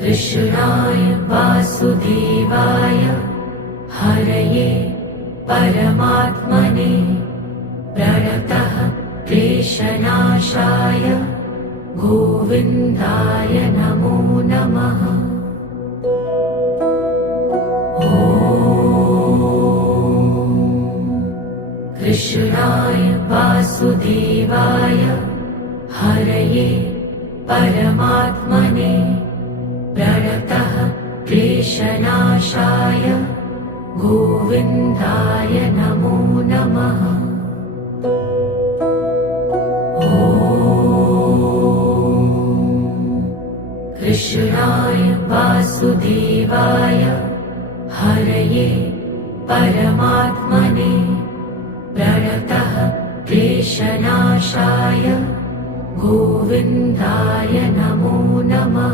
कृष्णाय वासुदेवाय हरये परमात्मने प्रणतः क्लेशनाशाय गोविन्दाय नमो नमः। कृष्णाय वासुदेवाय हरये परमात्मने प्रणतः क्लेशनाशाय गोविन्दाय नमो नमः। कृष्णाय वासुदेवाय हरये परमात्मने प्रणतः क्लेशनाशाय गोविन्दाय नमो नमः।